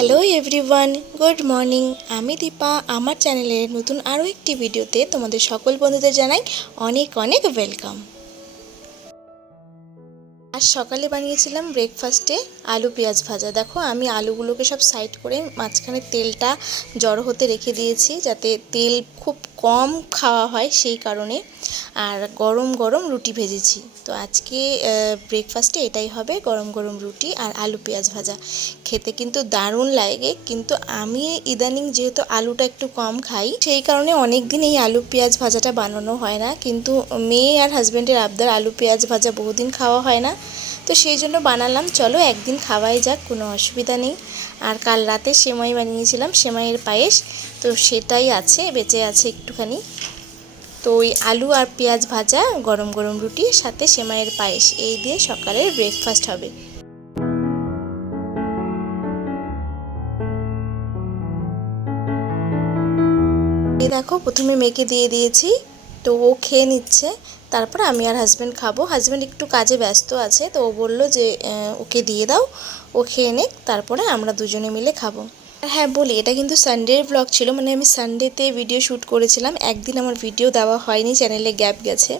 Hello everyone, good morning. আমি দীপা। আমার চ্যানেলের নতুন আরও একটি ভিডিওতে তোমাদের সকল বন্ধুদের জানাই অনেক অনেক ওয়েলকাম। আজ সকালে বানিয়েছিলাম ব্রেকফাস্টে আলু পেঁয়াজ ভাজা। দেখো আমি আলুগুলোকে সব সাইড করে মাঝখানে তেলটা জড়ো হতে রেখে দিয়েছি, যাতে তেল খুব কম খাওয়া হয় সেই কারণে। আর গরম গরম রুটি ভেজেছি। তো আজকে ব্রেকফাস্টে এটাই হবে, গরম গরম রুটি আর আলু পেঁয়াজ ভাজা। খেতে কিন্তু দারুণ লাগে, কিন্তু আমি ইদানিং যেহেতু আলুটা একটু কম খাই সেই কারণে অনেক দিন এই আলু পেঁয়াজ ভাজাটা বানানো হয় না। কিন্তু মেয়ে আর হাজব্যান্ডের আবদার, আলু পেঁয়াজ ভাজা বহুদিন খাওয়া হয় না, তো সেই জন্য বানালাম। চলো একদিন খাওয়াই যাক, কোনো অসুবিধা নেই। আর কাল রাতে সেমাই বানিয়েছিলাম, সেমাইয়ের পায়েস, তো সেটাই আছে, বেঁচে আছে একটুখানি। তো ওই আলু আর পেঁয়াজ ভাজা, গরম গরম রুটি, সাথে সেমাইয়ের পায়েস, এই দিয়ে সকালের ব্রেকফাস্ট হবে। এই দেখো প্রথমে মেয়েকে দিয়ে দিয়েছি, তো ও খেয়ে নিচ্ছে। তারপর আমি আর হাজব্যান্ড খাবো। হাজব্যান্ড একটু কাজে ব্যস্ত আছে, তো ও বললো যে ওকে দিয়ে দাও, ও খেয়ে নেক, তারপরে আমরা দুজনে মিলে খাবো। হ্যাঁ বলি, এটা কিন্তু সানডের ব্লগ ছিল, মানে আমি সানডেতে ভিডিও শ্যুট করেছিলাম। একদিন আমার ভিডিও দেওয়া হয়নি, চ্যানেলে গ্যাপ গেছে।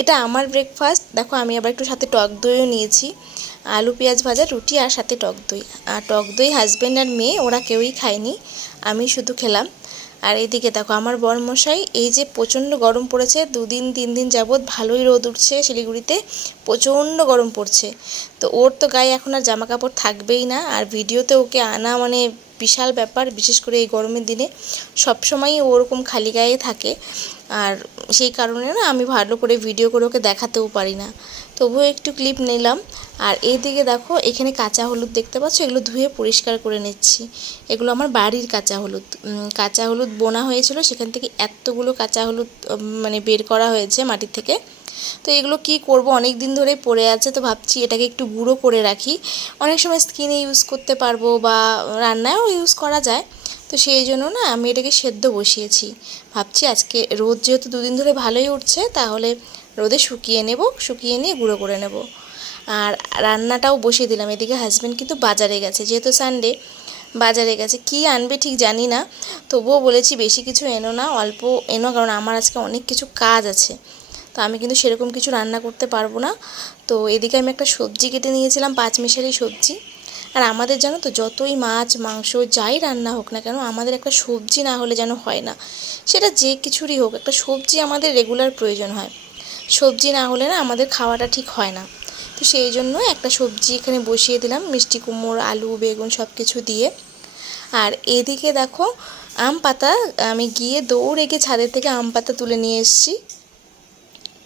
এটা আমার ব্রেকফাস্ট। দেখো আমি আবার একটু সাথে টক দইও নিয়েছি। আলু পেঁয়াজ ভাজা, রুটি আর সাথে টক দই। আর টক দই হাজব্যান্ড আর মেয়ে ওরা কেউই খায়নি, আমি শুধু খেলাম। আর এদিকে দেখো আমার বরমশাই, এই যে প্রচণ্ড গরম পড়েছে, 2-3 দিন যাবৎ ভালোই রোদ উঠছে শিলিগুড়িতে, প্রচণ্ড গরম পড়ছে। তো ওর তো গায়ে এখন আর জামা কাপড় থাকবেই না, আর ভিডিওতে ওকে আনা মানে বিশাল ব্যাপার, বিশেষ করে এই গরমের দিনে সবসময়ই ওরকম খালি গায়ে থাকে। আর সেই কারণে না আমি ভালো করে ভিডিও করে ওকে দেখাতেও পারি না, তবুও একটু ক্লিপ নিলাম। আর এইদিকে দেখো এখানে কাঁচা হলুদ দেখতে পাচ্ছ, এগুলো ধুয়ে পরিষ্কার করে নিচ্ছি। এগুলো আমার বাড়ির কাঁচা হলুদ। কাঁচা হলুদ বোনা হয়েছিল, সেখান থেকে এতগুলো কাঁচা হলুদ মানে বের করা হয়েছে মাটির থেকে। তো এগুলো কি করব, অনেক দিন ধরে পড়ে আছে, তো ভাবছি এটাকে একটু গুঁড়ো করে রাখি। অনেক সময় স্কিনে ইউজ করতে পারবো বা রান্নায়ও ইউজ করা যায়। তো সেই জন্য না আমি এটাকে সেদ্ধ বসিয়েছি। ভাবছি আজকে রোদ যেহেতু 2 দিন ধরে ভালোই উঠছে, তাহলে রোদে শুকিয়ে নেব, শুকিয়ে নিয়ে গুঁড়ো করে নেব। আর রান্নাটাও বসিয়ে দিলাম। এদিকে হাজব্যান্ড কিন্তু বাজারে গেছে, যেহেতু সানডে বাজারে গেছে, কি আনবে ঠিক জানি না। তবুও বলেছি বেশি কিছু এনো না, অল্প এনো, কারণ আমার আজকে অনেক কিছু কাজ আছে। তো আমি কিন্তু সেরকম কিছু রান্না করতে পারবো না। তো এদিকে আমি একটা সবজি কেটে নিয়েছিলাম, 5 মিশালি সবজি। আর আমাদের জানো তো, যতই মাছ মাংস যাই রান্না হোক না কেন, আমাদের একটা সবজি না হলে যেন হয় না। সেটা যে কিছুরই হোক, একটা সবজি আমাদের রেগুলার প্রয়োজন হয়। সবজি না হলে না আমাদের খাওয়াটা ঠিক হয় না। তো সেই জন্য একটা সবজি এখানে বসিয়ে দিলাম, মিষ্টি কুমড়ো, আলু, বেগুন সব কিছু দিয়ে। আর এদিকে দেখো আম পাতা, আমি গিয়ে দৌড়ে গিয়ে ছাদের থেকে আম পাতা তুলে নিয়ে এসেছি।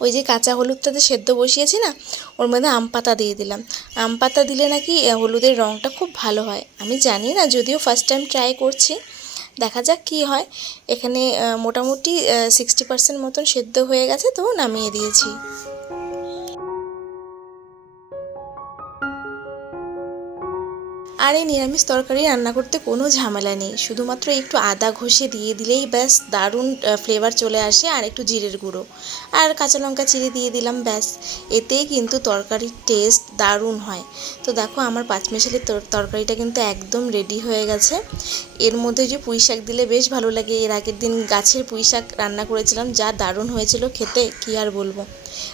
ওই যে কাঁচা হলুদটাতে সেদ্ধ বসিয়েছি না, ওর মধ্যে আম পাতা দিয়ে দিলাম। আম পাতা দিলে নাকি হলুদের রঙটা খুব ভালো হয়। আমি জানি না, যদিও ফার্স্ট টাইম ট্রাই করছি, দেখা যাক কী হয়। এখানে মোটামুটি 60% মতন সেদ্ধ হয়ে গেছে, তো নামিয়ে দিয়েছি। আর এই নিরামিষ তরকারি রান্না করতে কোনো ঝামেলা নেই, শুধুমাত্র একটু আদা ঘষে দিয়ে দিলেই ব্যাস দারুণ ফ্লেভার চলে আসে, আর একটু জিরের গুঁড়ো আর কাঁচা লঙ্কা চিড়ে দিয়ে দিলাম, ব্যাস। এতেই কিন্তু তরকারির টেস্ট দারুণ হয়। তো দেখো আমার পাঁচমিশালি তরকারিটা কিন্তু একদম রেডি হয়ে গেছে। এর মধ্যে যে পুঁই শাক দিলে বেশ ভালো লাগে, এর আগের দিন গাছের পুঁই শাক রান্না করেছিলাম, যা দারুণ হয়েছিল খেতে, কী আর বলবো।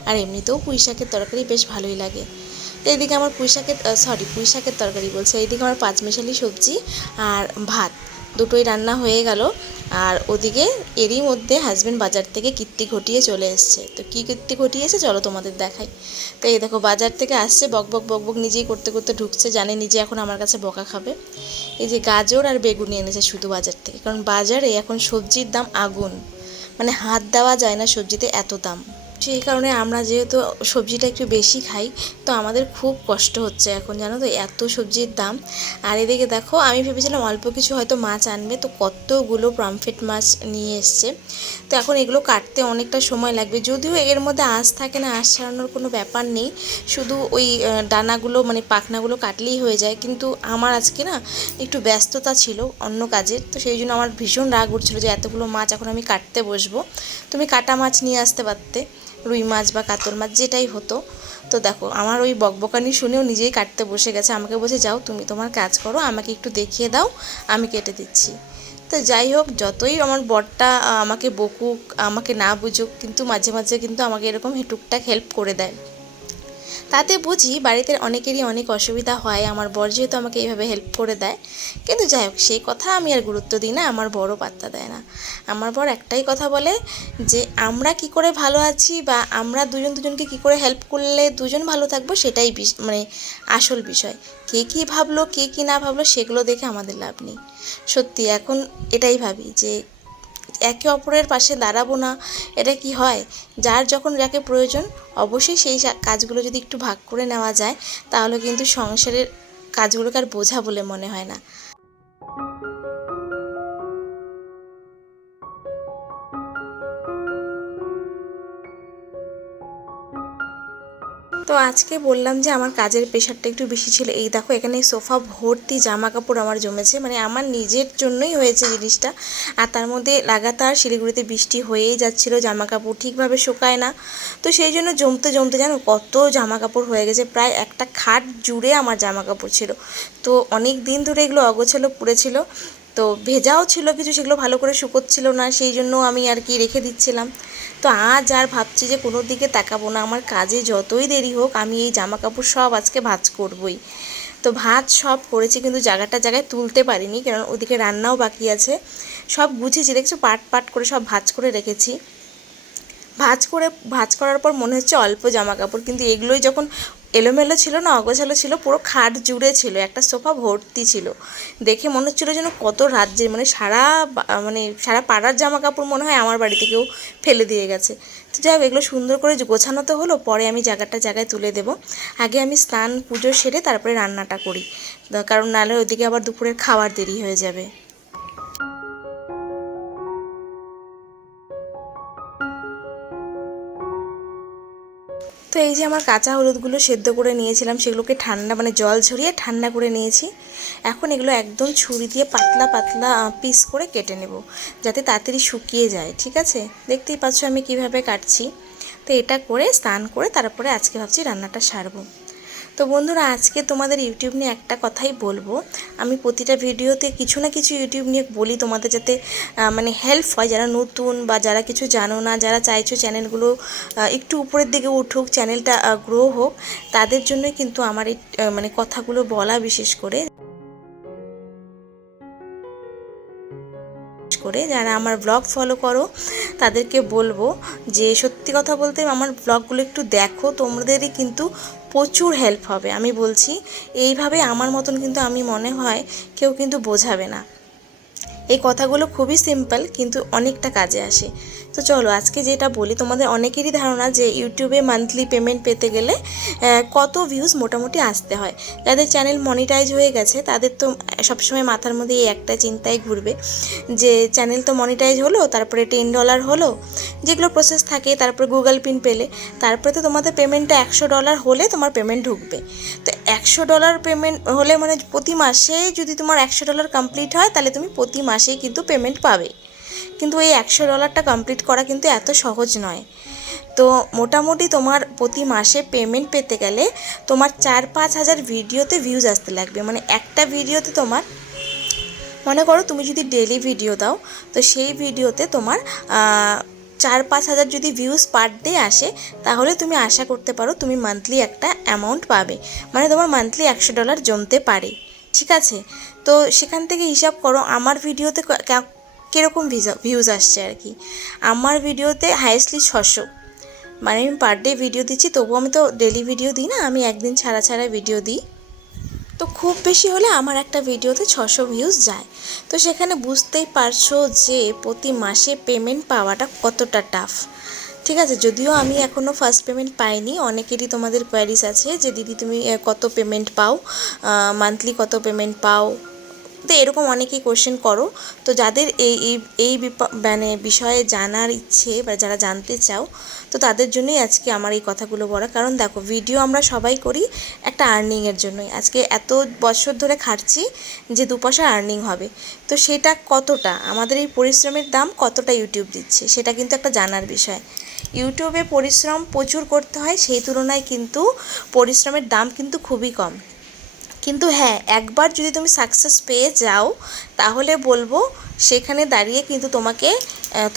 আর এমনিতেও পুঁই শাকের তরকারি বেশ ভালোই লাগে। এইদিকে আমার পুঁই শাকের তরকারি বলছে, এইদিকে আমার পাঁচমিশালি সবজি আর ভাত দুটোই রান্না হয়ে গেল। আর ওদিকে এরই মধ্যে হাজব্যান্ড বাজার থেকে কীর্তি ঘটিয়ে চলে এসছে। তো কী কীর্তি ঘটিয়েছে চলো তোমাদের দেখাই। তো এই দেখো বাজার থেকে আসছে, বকবক বকবক নিজেই করতে করতে ঢুকছে, জানে নিজে এখন আমার কাছে বকা খাবে। এই যে গাজর আর বেগুনি এনেছে শুধু বাজার থেকে, কারণ বাজারে এখন সবজির দাম আগুন, মানে হাত দেওয়া যায় না সবজিতে, এত দাম। সেই কারণে আমরা যেহেতু সবজিটা একটু বেশি খাই, তো আমাদের খুব কষ্ট হচ্ছে এখন, জানো তো, এত সবজির দাম। আর এদিকে দেখো আমি ভেবেছিলাম অল্প কিছু হয়তো মাছ আনবে, তো কতগুলো পমফ্রেট মাছ নিয়ে এসছে। তো এখন এগুলো কাটতে অনেকটা সময় লাগবে, যদিও এর মধ্যে আঁশ থাকে না, আঁশ ছাড়ানোর কোনো ব্যাপার নেই, শুধু ওই ডানাগুলো মানে পাখনাগুলো কাটলেই হয়ে যায়। কিন্তু আমার আজকে না একটু ব্যস্ততা ছিল অন্য কাজের, তো সেই জন্য আমার ভীষণ রাগ উঠছিলো যে এতগুলো মাছ এখন আমি কাটতে বসবো। তুমি কাটা মাছ নিয়ে আসতে পারতে, রুই মাছ বা কাতল মাছ যেটাই হতো। তো তো দেখো আমার ওই বকবকানি শুনেও নিজেই কাটতে বসে গেছে, আমাকে বলছে যাও তুমি তোমার কাজ করো, আমাকে একটু দেখিয়ে দাও, আমি কেটে দিচ্ছি। তো যাই হোক, যতই আমার বরটা আমাকে বকুক, আমাকে না বুঝুক, কিন্তু মাঝে মাঝে কিন্তু আমাকে এরকম টুকটাক হেল্প করে দেয়। তাতে বুঝি বাড়িতে অনেকেরই অনেক অসুবিধা হয়, আমার বর যেহেতু আমাকে এইভাবে হেল্প করে দেয়। কিন্তু যাই হোক, সেই কথা আমি আর গুরুত্ব দিই না, আমার বড়ও পাত্তা দেয় না। আমার বর একটাই কথা বলে যে আমরা কি করে ভালো আছি বা আমরা দুজন দুজনকে কি করে হেল্প করলে দুজন ভালো থাকবো, সেটাই মানে আসল বিষয়। কে কী ভাবলো, কে কী না ভাবলো, সেগুলো দেখে আমাদের লাভ নেই। সত্যি এখন এটাই ভাবি যে একে অপরের পাশে দাঁড়াবো না, এটা কি হয়? যার যখন যাকে প্রয়োজন, অবশ্যই সেই কাজগুলো যদি একটু ভাগ করে নেওয়া যায়, তাহলে কিন্তু সংসারের কাজগুলোকে আর বোঝা বলে মনে হয় না। তো আজকে বললাম যে আমার কাজের প্রেশারটা একটু বেশি ছিল। এই দেখো এখানে সোফা ভর্তি জামা কাপড় আমার জমেছে, মানে আমার নিজের জন্যই হয়েছে জিনিসটা। আর তার মধ্যে লাগাতার শিলিগুড়িতে বৃষ্টি হয়েই যাচ্ছিলো, জামা কাপড় ঠিকভাবে শুকায় না। তো সেই জন্য জমতে জমতে জানো কত জামা কাপড় হয়ে গেছে, প্রায় একটা খাট জুড়ে আমার জামা কাপড় ছিল। তো অনেক দিন ধরে এগুলো অগোছালো পড়েছিল, তো ভেজাও ছিল কিছু, সেগুলো ভালো করে শুকোচ্ছিল না, সেই জন্য আমি আর কি রেখে দিচ্ছিলাম। তো আজ আর ভাবছি যে কোনো দিকে তাকাবো না, আমার কাজে যতই দেরি হোক আমি এই জামা কাপড় সব আজকে ভাঁজ করবই। তো ভাঁজ সব করেছি, কিন্তু জায়গায় তুলতে পারিনি, কারণ ওদিকে রান্নাও বাকি আছে। সব গুছিয়েছি, দেখছো পাট পাট করে সব ভাঁজ করে রেখেছি। ভাঁজ করার পর মনে হচ্ছে অল্প জামা কাপড়, কিন্তু এগুলোই যখন এলোমেলো ছিল না, অগোছালো ছিল, পুরো খাট জুড়ে ছিল, একটা সোফা ভর্তি ছিল। দেখে মনে হচ্ছিলো যেন কত রাজ্যের, মানে সারা পাড়ার জামা কাপড় মনে হয় আমার বাড়ি থেকেও ফেলে দিয়ে গেছে। তো যাই হোক, এগুলো সুন্দর করে গোছানো তো হলো, পরে আমি জায়গায় তুলে দেবো। আগে আমি স্নান পুজো সেরে তারপরে রান্নাটা করি, কারণ নাহলে ওইদিকে আবার দুপুরের খাওয়ার দেরি হয়ে যাবে। তো এই যে আমার কাঁচা হলুদগুলো সেদ্ধ করে নিয়েছিলাম, সেগুলোকে ঠান্ডা মানে জল ঝরিয়ে ঠান্ডা করে নিয়েছি। এখন এগুলো একদম ছুরি দিয়ে পাতলা পাতলা পিস করে কেটে নেব, যাতে তাড়াতাড়ি শুকিয়ে যায়। ঠিক আছে, দেখতেই পাচ্ছ আমি কিভাবে কাটছি। তো এটা করে স্নান করে তারপরে আজকে ভাবছি রান্নাটা সারবো। তো বন্ধুরা, আজকে তোমাদের ইউটিউব নিয়ে একটা কথাই বলবো। আমি প্রতিটা ভিডিওতে কিছু না কিছু ইউটিউব নিয়ে বলি, তোমাদের যাতে মানে হেল্প হয়, যারা নতুন বা যারা কিছু জানো না, যারা চাইছো চ্যানেলগুলো একটু উপরের দিকে উঠুক, চ্যানেলটা গ্রো হোক, তাদের জন্যই কিন্তু আমার এই মানে কথাগুলো বলা। বিশেষ করে যারা আমার ব্লগ ফলো করো তাদেরকে বলবো যে সত্যি কথা বলতে আমার ব্লগগুলো একটু দেখো, তোমাদেরই কিন্তু প্রচুর হেল্প হবে। আমি বলছি এইভাবে আমার মতন কিন্তু আমি মনে হয় কেউ কিন্তু বোঝাবে না। এই কথাগুলো খুবই সিম্পল, কিন্তু অনেকটা কাজে আসে। তো চলো আজকে যেটা বলি, তোমাদের অনেকেরই ধারণা যে ইউটিউবে মান্থলি পেমেন্ট পেতে গেলে কত ভিউজ মোটামুটি আসতে হয়। যাদের চ্যানেল মনিটাইজ হয়ে গেছে তাদের তো সবসময় মাথার মধ্যে এই একটা চিন্তাই ঘুরবে যে চ্যানেল তো মনিটাইজ হলো, তারপরে $10 হলো, যেগুলো প্রসেস থাকে, তারপরে গুগল পিন পেলে, তারপরে তো তোমাদের পেমেন্টটা $100 হলে তোমার পেমেন্ট ঢুকবে। তো $100 পেমেন্ট হলে মানে প্রতি মাসে যদি তোমার $100 কমপ্লিট হয়, তাহলে তুমি প্রতি মাসেই কিন্তু পেমেন্ট পাবে। কিন্তু এই $100টা কমপ্লিট করা কিন্তু এত সহজ নয়। তো মোটামুটি তোমার প্রতি মাসে পেমেন্ট পেতে গেলে তোমার 4-5 হাজার ভিডিওতে ভিউজ আসতে লাগবে। মানে একটা ভিডিওতে তোমার, মনে করো তুমি যদি ডেলি ভিডিও দাও, তো সেই ভিডিওতে তোমার 4-5 হাজার যদি ভিউজ পার ডে আসে, তাহলে তুমি আশা করতে পারো তুমি মান্থলি একটা অ্যামাউন্ট পাবে, মানে তোমার মান্থলি $100 জমতে পারে। ঠিক আছে, তো সেখান থেকে হিসাব করো আমার ভিডিওতে কীরকম ভিউজ আসছে আর কি। আমার ভিডিওতে হাইয়েস্টলি 600, মানে আমি পার ডে ভিডিও দিচ্ছি, তবুও আমি তো ডেলি ভিডিও দিই না, আমি একদিন ছাড়া ছাড়া ভিডিও দিই। তো খুব বেশি হলে আমার একটা ভিডিওতে 600 ভিউজ যায়। তো সেখানে বুঝতেই পারছো যে প্রতি মাসে পেমেন্ট পাওয়াটা কতটা টাফ। ঠিক আছে, যদিও আমি এখনও ফার্স্ট পেমেন্ট পাইনি। অনেকেরই তোমাদের কোয়ারিজ আছে যে দিদি তুমি কত পেমেন্ট পাও, মান্থলি কত পেমেন্ট পাও, তো এরকম অনেকেই কোশ্চেন করো। তো যাদের এই মানে বিষয়ে জানার ইচ্ছে বা যারা জানতে চাও, তো তাদের জন্যই আজকে আমার এই কথাগুলো বলা। কারণ দেখো, ভিডিও আমরা সবাই করি একটা আর্নিংয়ের জন্যই। আজকে এত বছর ধরে খাটছি যে 2 পয়সা আর্নিং হবে, তো সেটা কতটা, আমাদের এই পরিশ্রমের দাম কতটা ইউটিউব দিচ্ছে, সেটা কিন্তু একটা জানার বিষয়। ইউটিউবে পরিশ্রম প্রচুর করতে হয়, সেই তুলনায় কিন্তু পরিশ্রমের দাম কিন্তু খুবই কম। কিন্তু হ্যাঁ, একবার যদি তুমি সাকসেস পেয়ে যাও, তাহলে বলবো সেখানে দাঁড়িয়ে কিন্তু তোমাকে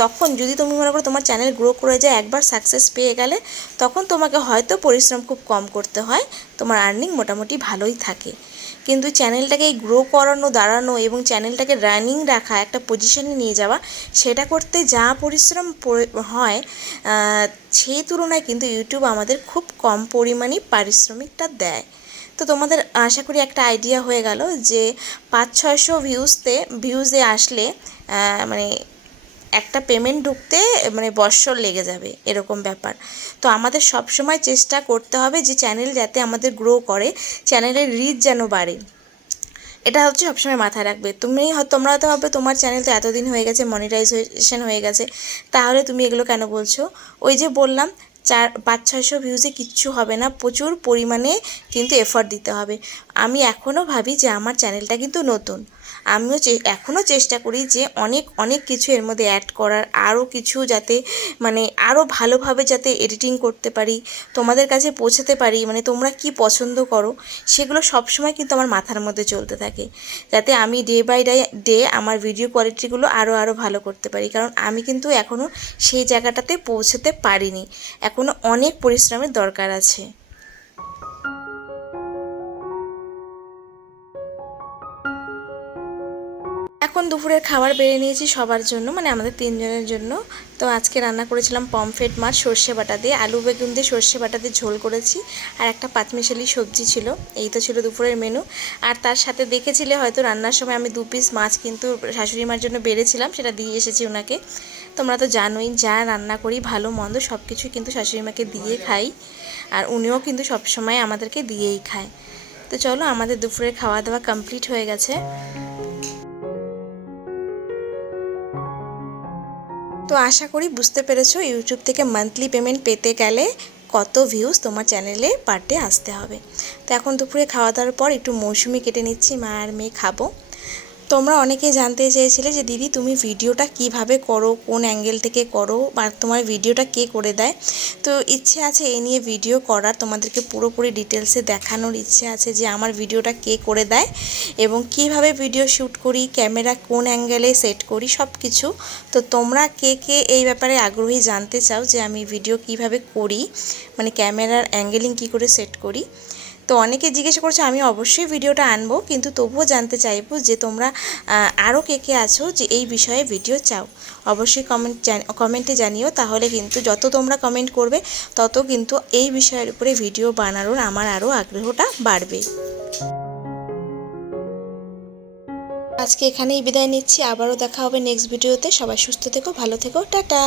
তখন যদি তুমি মনে করো তোমার চ্যানেল গ্রো করে যায়, একবার সাকসেস পেয়ে গেলে, তখন তোমাকে হয়তো পরিশ্রম খুব কম করতে হয়, তোমার আর্নিং মোটামুটি ভালোই থাকে। কিন্তু চ্যানেলটাকে গ্রো করানো, দাঁড়ানো এবং চ্যানেলটাকে রানিং রাখা, একটা পজিশনে নিয়ে যাওয়া, সেটা করতে যা পরিশ্রম হয়, সেই তুলনায় কিন্তু ইউটিউব আমাদের খুব কম পরিমাণেই পারিশ্রমিকটা দেয়। তো তোমাদের আশা করি একটা আইডিয়া হয়ে গেল যে 500-600 ভিউজে আসলে মানে একটা পেমেন্ট ঢুকতে মানে বৎসর লেগে যাবে, এরকম ব্যাপার। তো আমাদের সব সময় চেষ্টা করতে হবে যে চ্যানেল যাতে আমাদের গ্রো করে, চ্যানেলের রিচ যেন বাড়ে, এটা হচ্ছে সবসময় মাথায় রাখবে। তোমরা হয়তো ভাববে তোমার চ্যানেল তো এতদিন হয়ে গেছে, মনিটাইজেশন হয়ে গেছে, তাহলে তুমি এগুলো কেন বলছো? ওই যে বললাম, 400-500 ভিউজে কিচ্ছু হবে না, প্রচুর পরিমাণে কিন্তু এফর্ট দিতে হবে। আমি এখনও ভাবি যে আমার চ্যানেলটা কিন্তু নতুন, আমিও এখনও চেষ্টা করি যে অনেক অনেক কিছু এর মধ্যে অ্যাড করার, আরও কিছু যাতে মানে আরও ভালোভাবে যাতে এডিটিং করতে পারি, তোমাদের কাছে পৌঁছাতে পারি, মানে তোমরা কি পছন্দ করো সেগুলো সবসময় কিন্তু আমার মাথার মধ্যে চলতে থাকে, যাতে আমি ডে বাই ডে আমার ভিডিও কোয়ালিটিগুলো আরও ভালো করতে পারি। কারণ আমি কিন্তু এখনও সেই জায়গাটাতে পৌঁছাতে পারিনি, এখনও অনেক পরিশ্রমের দরকার আছে। এখন দুপুরের খাবার বেড়ে নিয়েছি সবার জন্য, মানে আমাদের 3 জনের জন্য। তো আজকে রান্না করেছিলাম পমফ্রেট মাছ সর্ষে বাটা দিয়ে, আলু বেগুন দিয়ে সর্ষে বাটা দিয়ে ঝোল করেছি, আর একটা পাঁচমিশালি সবজি ছিল। এই তো ছিল দুপুরের মেনু। আর তার সাথে দেখেছিলে হয়তো রান্নার সময় আমি 2 পিস মাছ কিন্তু শাশুড়ি মার জন্য বেড়েছিলাম, সেটা দিয়ে এসেছি ওনাকে। তোমরা তো জানোই, যা রান্না করি ভালো মন্দ সব কিছুই কিন্তু শাশুড়ি মাকে দিয়ে খাই, আর উনিও কিন্তু সবসময় আমাদেরকে দিয়েই খায়। তো চলো, আমাদের দুপুরের খাওয়া দাওয়া কমপ্লিট হয়ে গেছে। তো আশা করি বুঝতে পেরেছো ইউটিউব থেকে মান্থলি পেমেন্ট পেতে গেলে কত ভিউজ তোমার চ্যানেলে পার ডে আসতে হবে। তো এখন দুপুরে খাওয়া দাওয়ার পর একটু মৌসুমি কেটে নিচ্ছি, মা আর মেয়ে খাবো। তোমরা অনেকেই জানতে চেয়েছিলে যে দিদি তুমি ভিডিওটা কিভাবে করো, কোন অ্যাঙ্গেল থেকে করো, বা তোমার ভিডিওটা কে করে দেয়। তো ইচ্ছে আছে এই নিয়ে ভিডিও করার, তোমাদেরকে পুরোপুরি ডিটেলসে দেখানোর ইচ্ছে আছে যে আমার ভিডিওটা কে করে দেয় এবং কিভাবে ভিডিও শ্যুট করি, ক্যামেরা কোন অ্যাঙ্গেলে সেট করি, সব কিছু। তো তোমরা কে কে এই ব্যাপারে আগ্রহী জানতে চাও যে আমি ভিডিও কিভাবে করি, মানে ক্যামেরার অ্যাঙ্গেলিং কী করে সেট করি। তো অনেকে জিজ্ঞেস করছে, আমি অবশ্যই ভিডিওটা আনবো, কিন্তু তবুও জানতে চাইবো যে তোমরা আরও কে কে আছো যে এই বিষয়ে ভিডিও চাও। অবশ্যই কমেন্টে জানিও, তাহলে কিন্তু যত তোমরা কমেন্ট করবে তত কিন্তু এই বিষয়ের উপরে ভিডিও বানানোর আমার আরও আগ্রহটা বাড়বে। আজকে এখানেই বিদায় নিচ্ছি, আবারও দেখা হবে নেক্সট ভিডিওতে। সবাই সুস্থ থেকো, ভালো থেকো, টাটা।